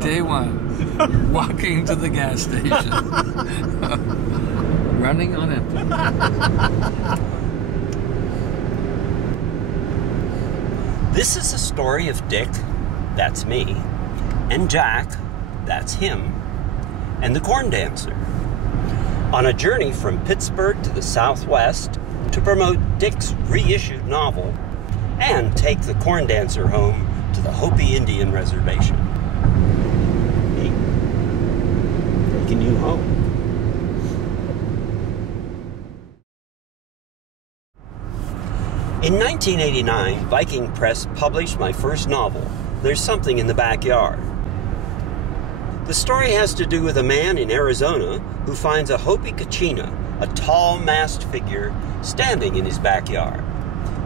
Day one, walking to the gas station. Running on empty. This is a story of Dick, that's me, and Jack, that's him, and the corn dancer, on a journey from Pittsburgh to the Southwest to promote Dick's reissued novel and take the corn dancer home to the Hopi Indian Reservation. Hey, taking you home. In 1989, Viking Press published my first novel, There's Something in the Backyard. The story has to do with a man in Arizona who finds a Hopi Kachina, a tall masked figure, standing in his backyard.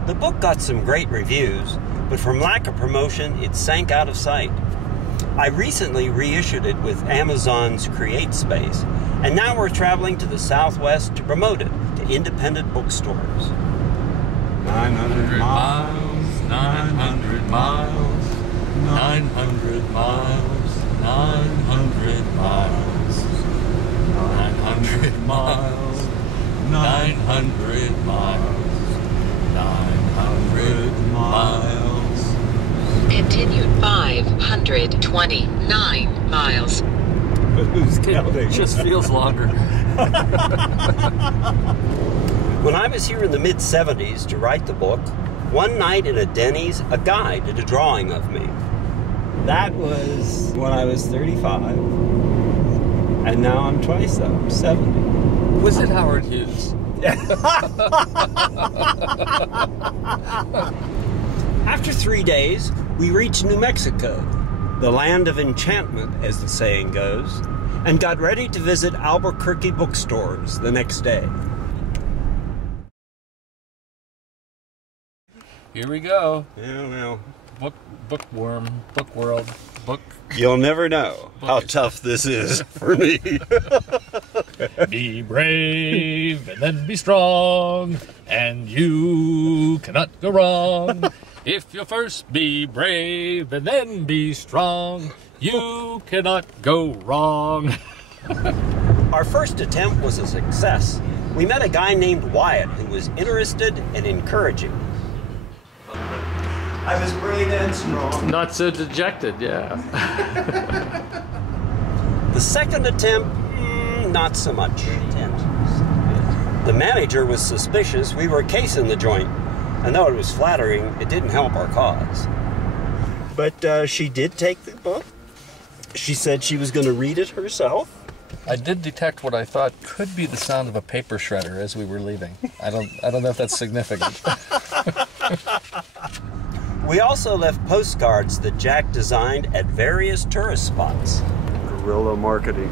The book got some great reviews, but from lack of promotion, it sank out of sight. I recently reissued it with Amazon's Create Space, and now we're traveling to the Southwest to promote it to independent bookstores. 900 miles, 900 miles, 900 miles, 900 miles, 900 miles, 900 miles, 900 miles. Continued 529 miles. Who's counting? It just feels longer. When I was here in the mid-70s to write the book, one night in a Denny's, a guy did a drawing of me. That was when I was 35, and now I'm twice that, I'm 70. Was it Howard Hughes? After 3 days, we reached New Mexico, the land of enchantment, as the saying goes, and got ready to visit Albuquerque bookstores the next day. Here we go. Yeah, well, Bookworm, book world, book. you'll never know how tough this is for me. Be brave and then be strong, and you cannot go wrong. If you first be brave and then be strong, you cannot go wrong. Our first attempt was a success. We met a guy named Wyatt who was interested and encouraging. I was brave and strong. Not so dejected, yeah. The second attempt, not so much. The manager was suspicious we were casing the joint, and though it was flattering, it didn't help our cause. But she did take the book. She said she was going to read it herself. I did detect what I thought could be the sound of a paper shredder as we were leaving. I don't know if that's significant. We also left postcards that Jack designed at various tourist spots. Guerrilla marketing.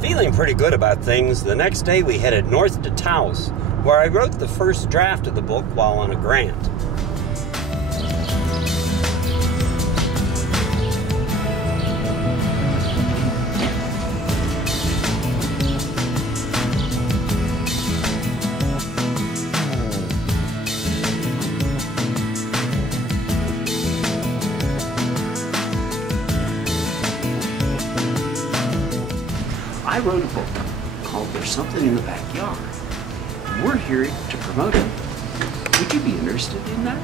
Feeling pretty good about things, the next day we headed north to Taos, where I wrote the first draft of the book while on a grant. I wrote a book called There's Something in the Backyard. We're here to promote it. Would you be interested in that?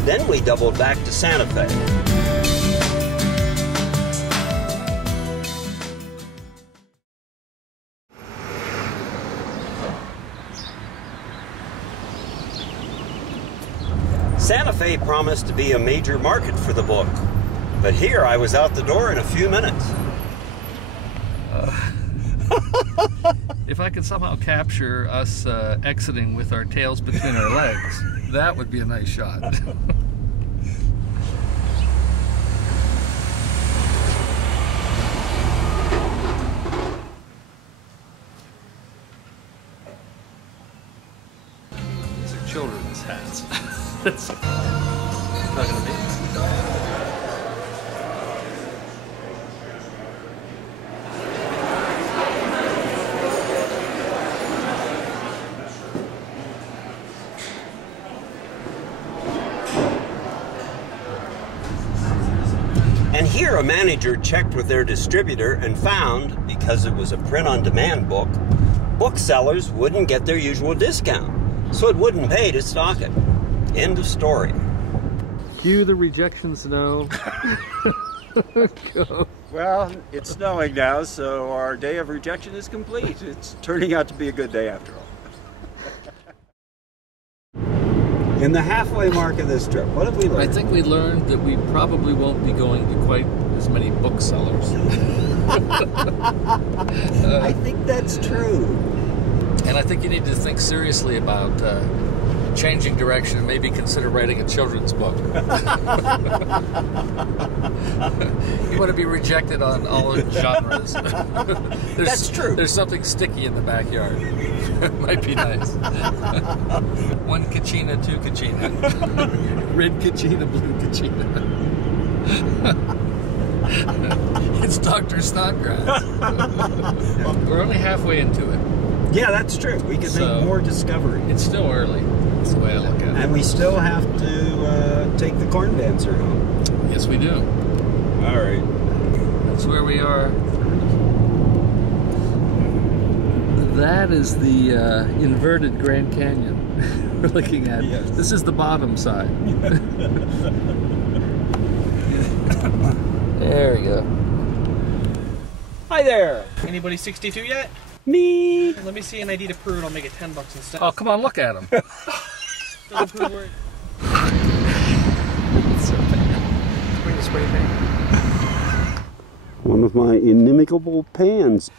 Then we doubled back to Santa Fe. Santa Fe promised to be a major market for the book, but here I was out the door in a few minutes. if I could somehow capture us exiting with our tails between our legs, that would be a nice shot. These are children's hats. It's not gonna be. And here a manager checked with their distributor and found, because it was a print-on-demand book, booksellers wouldn't get their usual discount, so it wouldn't pay to stock it. End of story. Cue the rejections now. Go. Well, it's snowing now, so our day of rejection is complete. It's turning out to be a good day after all. In the halfway mark of this trip, what have we learned? I think we learned that we probably won't be going to quite as many booksellers. I think that's true. And I think you need to think seriously about changing direction and maybe consider writing a children's book. You want to be rejected on all genres. That's true. There's something sticky in the backyard. Might be nice. One Kachina, two Kachina. Red Kachina, blue Kachina. It's Dr. Snodgrass. We're only halfway into it. Yeah, that's true. We could make more discovery. It's still early. That's the way I look at it. And we still have to take the corn dancer home. Yes, we do. All right. That's where we are. That is the inverted Grand Canyon we're looking at. Yes. This is the bottom side. There we go. Hi there. Anybody 62 yet? Me. Let me see an ID to prove it. I'll make it $10 instead. Oh, come on, look at him. Doesn't prove word. Bring the spray paint. One of my inimitable pans.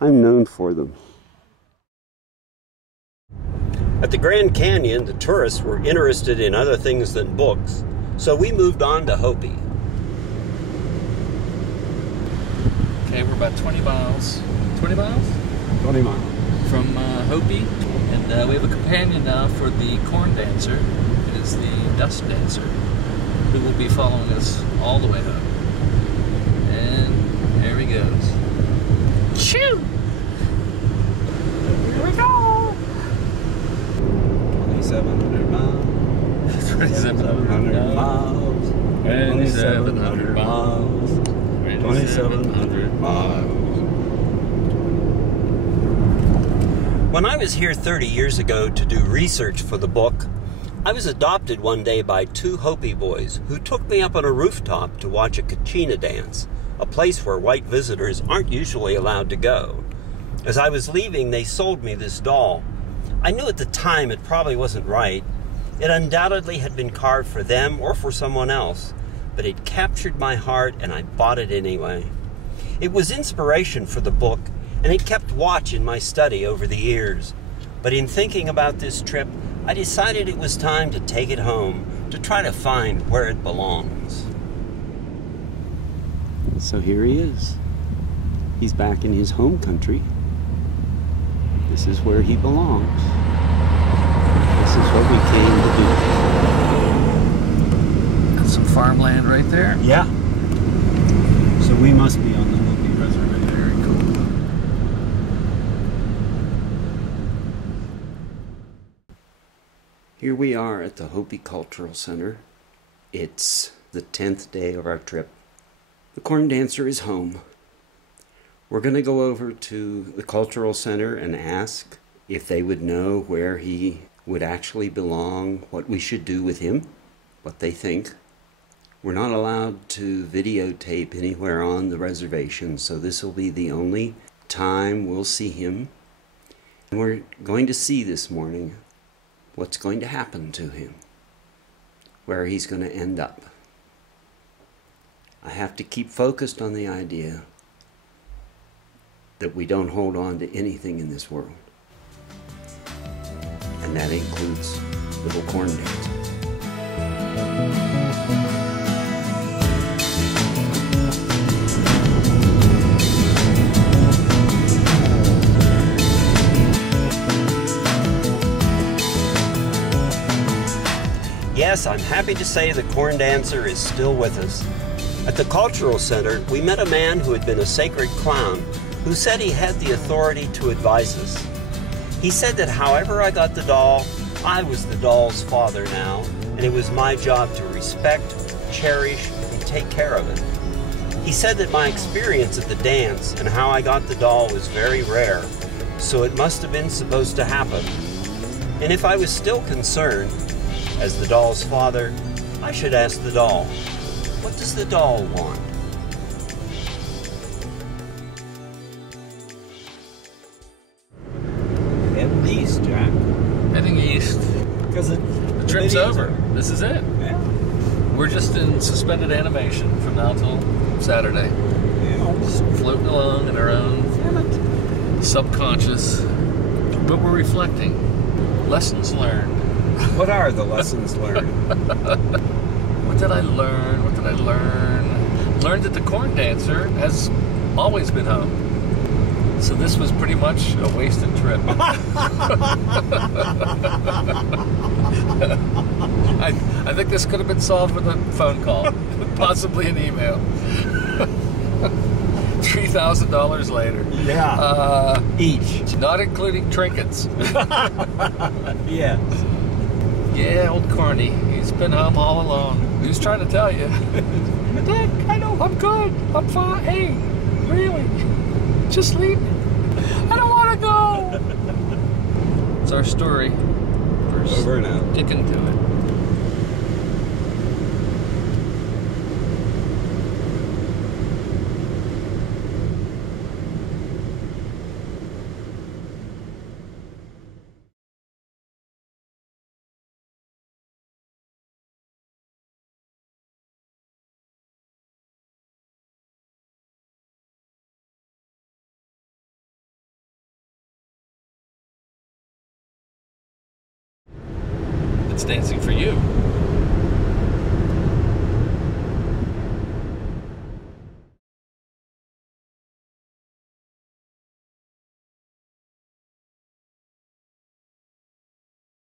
I'm known for them. At the Grand Canyon, the tourists were interested in other things than books, so we moved on to Hopi. Okay, we're about 20 miles. 20 miles? 20 miles. From Hopi. And we have a companion now for the corn dancer. It is the dust dancer, who will be following us all the way home. And there he goes. Shoo! Here we go! 2,700 miles. 2,700 miles. 2,700 miles. 2,700 miles. When I was here 30 years ago to do research for the book, I was adopted one day by two Hopi boys who took me up on a rooftop to watch a Kachina dance, a place where white visitors aren't usually allowed to go. As I was leaving, they sold me this doll. I knew at the time it probably wasn't right. It undoubtedly had been carved for them or for someone else, but it captured my heart and I bought it anyway. It was inspiration for the book, and it kept watch in my study over the years. But in thinking about this trip, I decided it was time to take it home to try to find where it belongs. So here he is. He's back in his home country. This is where he belongs. This is what we came to do. Got some farmland right there. Yeah. So we must be on the Hopi reservation. Very cool. Here we are at the Hopi Cultural Center. It's the 10th day of our trip. The corn dancer is home. We're going to go over to the Cultural Center and ask if they would know where he would actually belong, what we should do with him, what they think. We're not allowed to videotape anywhere on the reservation, so this will be the only time we'll see him. And we're going to see this morning what's going to happen to him, where he's going to end up. I have to keep focused on the idea that we don't hold on to anything in this world. And that includes little corn dances. Yes, I'm happy to say the corn dancer is still with us. At the Cultural Center, we met a man who had been a sacred clown who said he had the authority to advise us. He said that however I got the doll, I was the doll's father now, and it was my job to respect, cherish, and take care of it. He said that my experience at the dance and how I got the doll was very rare, so it must have been supposed to happen. And if I was still concerned, as the doll's father, I should ask the doll, what does the doll want? Heading east, Jack. Heading east. Because The trip's over. This is it. Yeah. We're just in suspended animation from now till Saturday. Just floating along in our own subconscious. But we're reflecting. Lessons learned. What are the lessons learned? What did I learn? What did I learn? Learned that the corn dancer has always been home. So this was pretty much a wasted trip. I think this could have been solved with a phone call, possibly an email. $3,000 later. Yeah. Each. Not including trinkets. Yes. Yeah, old Corny. He's been home all along. He was trying to tell you. Dad, I know, I'm good. I'm fine. Hey, really? Just leave me. I don't want to go. It's our story. We're Over now. sticking to it. It's dancing for you.